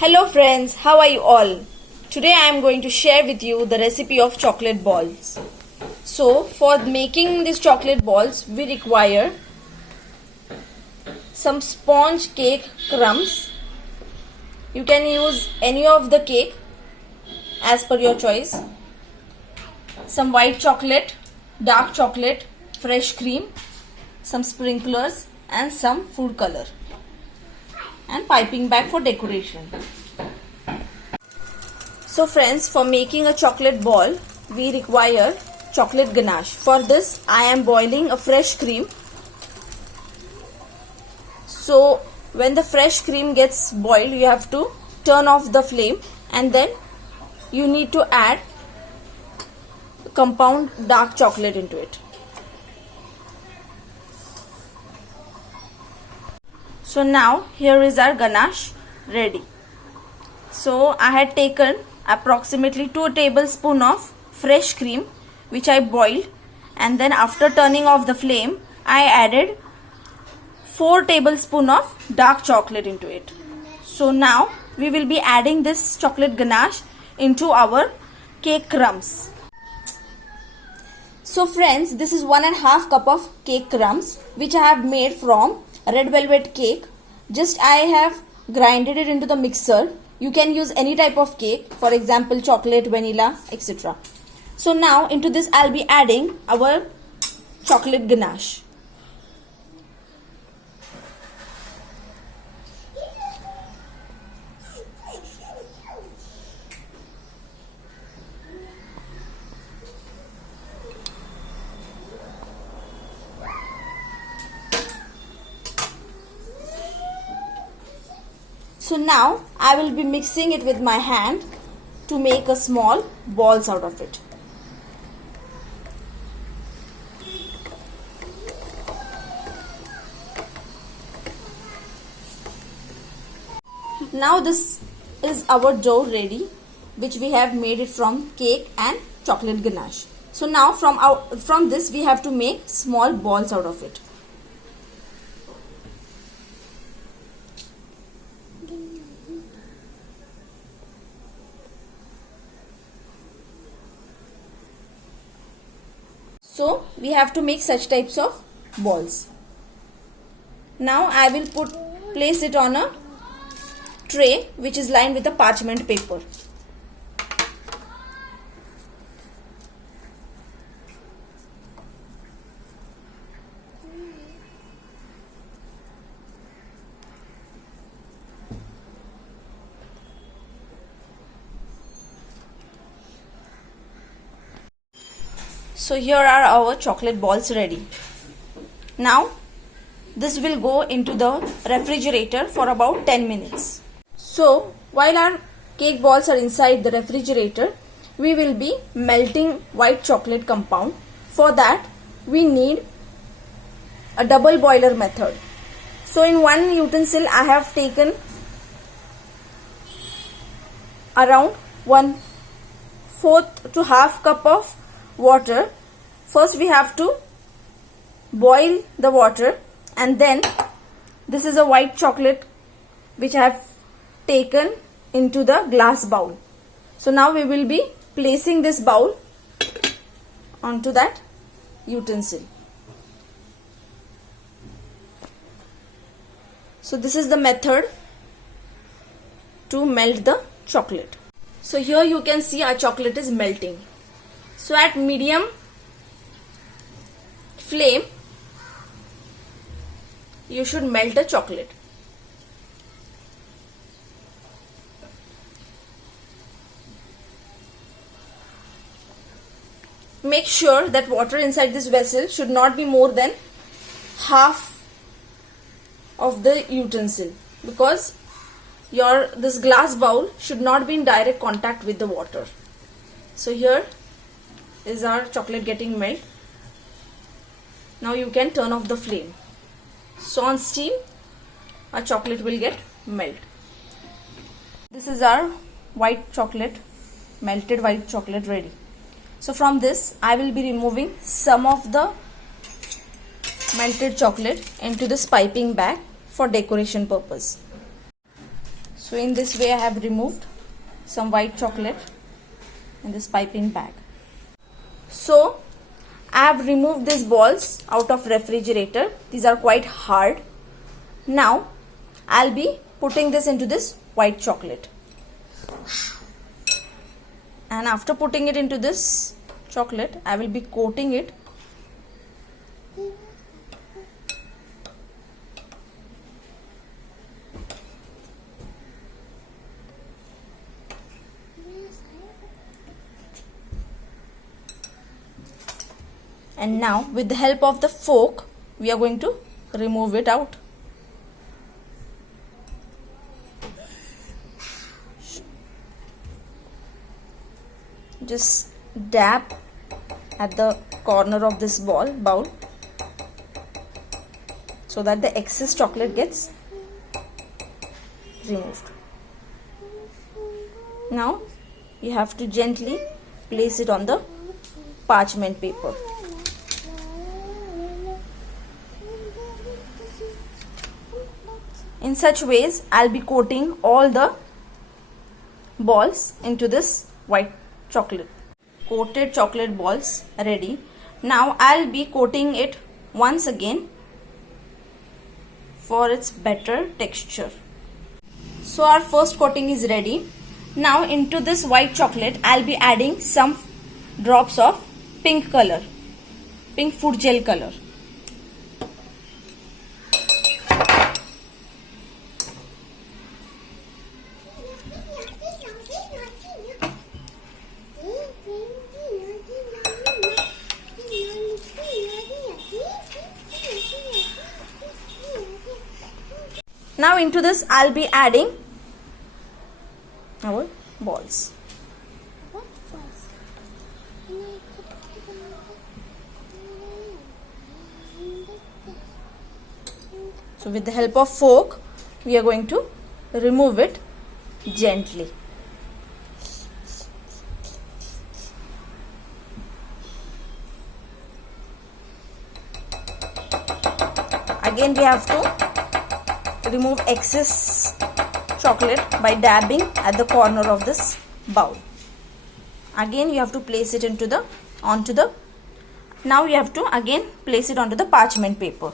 Hello friends, how are you all? Today I am going to share with you the recipe of chocolate balls. So for making these chocolate balls we require some sponge cake crumbs. You can use any of the cake as per your choice. Some white chocolate, dark chocolate, fresh cream, some sprinklers and some food color, and piping bag for decoration. So friends, for making a chocolate ball we require chocolate ganache. For this I am boiling a fresh cream. So when the fresh cream gets boiled you have to turn off the flame and then you need to add compound dark chocolate into it. So now here is our ganache ready. So I had taken approximately 2 tablespoons of fresh cream which I boiled, and then after turning off the flame I added 4 tablespoons of dark chocolate into it. So now we will be adding this chocolate ganache into our cake crumbs. So friends, this is 1.5 cup of cake crumbs which I have made from red velvet cake. Just I have grinded it into the mixer. You can use any type of cake, for example chocolate, vanilla, etc. So now into this I'll be adding our chocolate ganache. So now I will be mixing it with my hand to make a small balls out of it. Now this is our dough ready, which we have made it from cake and chocolate ganache. So now from this we have to make small balls out of it. So we have to make such types of balls. Now I will place it on a tray which is lined with a parchment paper. So here are our chocolate balls ready. Now this will go into the refrigerator for about 10 minutes. So while our cake balls are inside the refrigerator, we will be melting white chocolate compound. For that we need a double boiler method. So in one utensil I have taken around 1/4 to half cup of water. First we have to boil the water, and then this is a white chocolate which I have taken into the glass bowl. So now we will be placing this bowl onto that utensil. So this is the method to melt the chocolate. So here you can see our chocolate is melting. So at medium flame you should melt the chocolate. Make sure that water inside this vessel should not be more than half of the utensil, because this glass bowl should not be in direct contact with the water. So here is our chocolate getting melt. Now you can turn off the flame. So on steam our chocolate will get melt. This is our white chocolate, melted white chocolate ready. So from this I will be removing some of the melted chocolate into this piping bag for decoration purpose. So in this way I have removed some white chocolate in this piping bag. So I have removed these balls out of refrigerator. These are quite hard. Now I'll be putting this into this white chocolate. And after putting it into this chocolate, I will be coating it and now with the help of the fork we are going to remove it out. Just dab at the corner of this bowl so that the excess chocolate gets removed. Now you have to gently place it on the parchment paper. In such ways, I'll be coating all the balls into this white chocolate. Coated chocolate balls ready. Now I'll be coating it once again for its better texture. So our first coating is ready. Now into this white chocolate, I'll be adding some drops of pink color, pink food gel color. Now into this I'll be adding our balls. So with the help of fork we are going to remove it gently. Again we have to remove excess chocolate by dabbing at the corner of this bowl. Again you have to place it onto the now you have to again place it onto the parchment paper.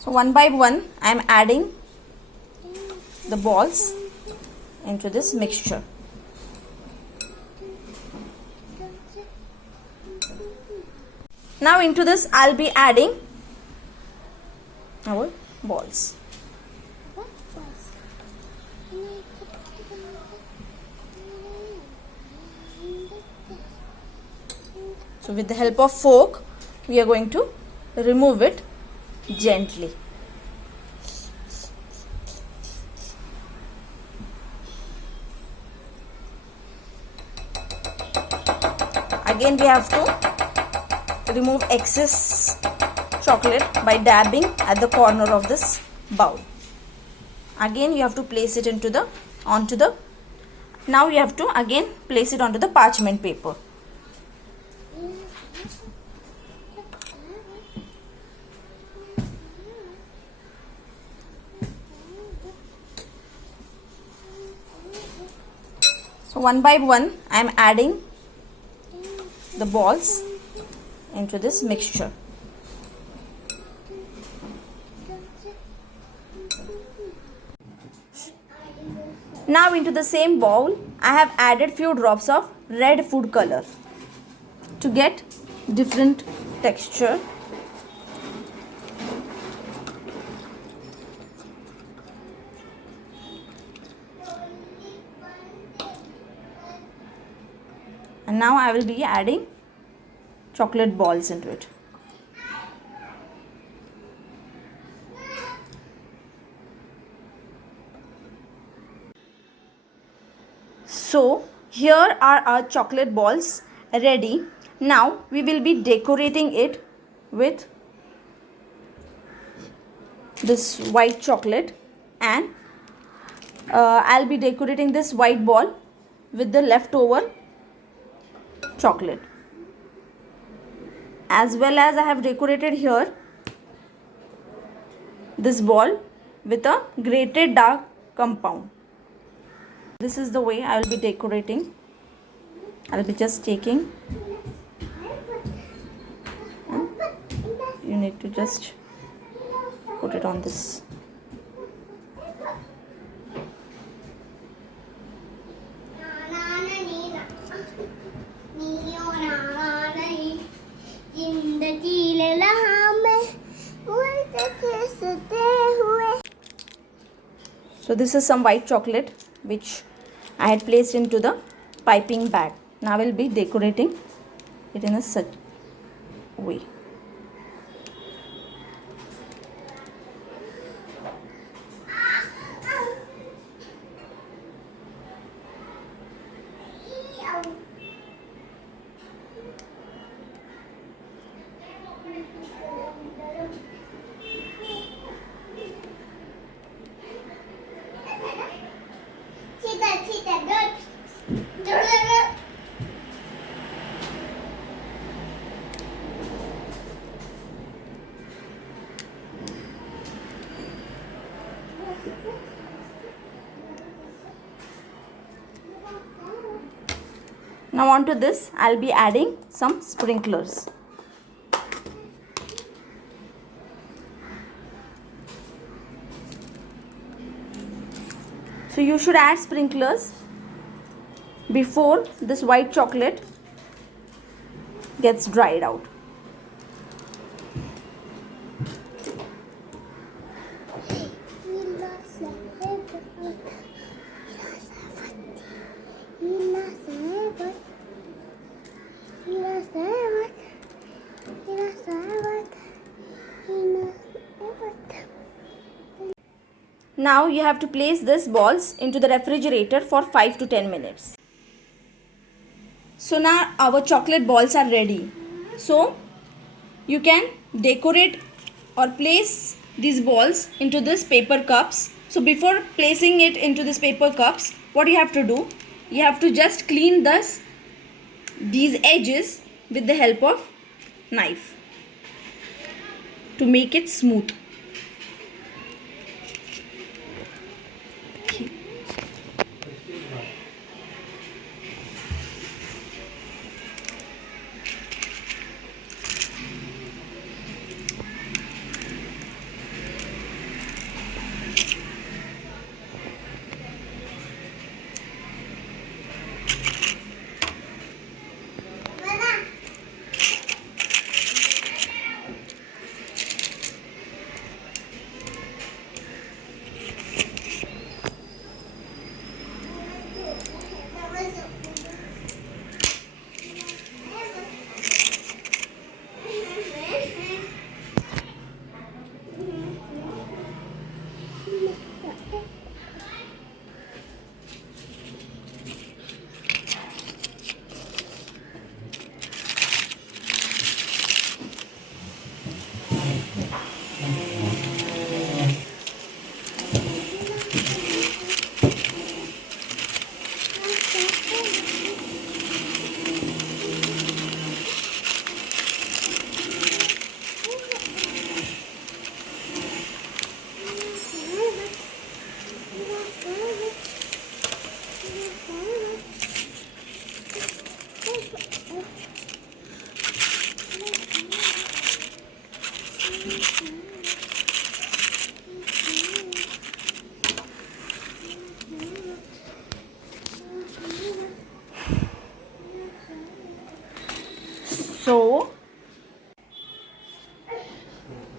So one by one I am adding the balls into this mixture. Now into this I'll be adding our balls. So with the help of fork we are going to remove it gently. Again we have to remove excess chocolate by dabbing at the corner of this bowl. Again you have to place it onto the now you have to again place it onto the parchment paper. So one by one I am adding the balls into this mixture. Now into the same bowl I have added few drops of red food color to get different texture. And now I will be adding chocolate balls into it. So here are our chocolate balls ready. Now we will be decorating it with this white chocolate, and I'll be decorating this white ball with the leftover chocolate. As well as I have decorated here this ball with a grated dark compound. This is the way I will be decorating. I will be just taking. You need to just put it on this. So this is some white chocolate which I had placed into the piping bag. Now I will be decorating it in a such way. Now onto this I'll be adding some sprinklers. So you should add sprinklers before this white chocolate gets dried out. Now you have to place these balls into the refrigerator for 5 to 10 minutes. So now our chocolate balls are ready. So you can decorate or place these balls into this paper cups. So before placing it into this paper cups, what you have to do? You have to just clean these edges with the help of knife to make it smooth.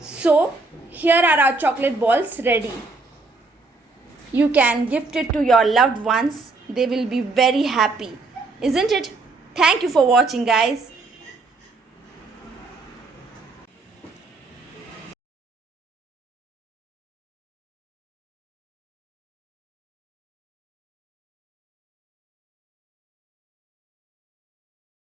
So here are our chocolate balls ready. You can gift it to your loved ones. They will be very happy, isn't it? Thank you for watching, guys.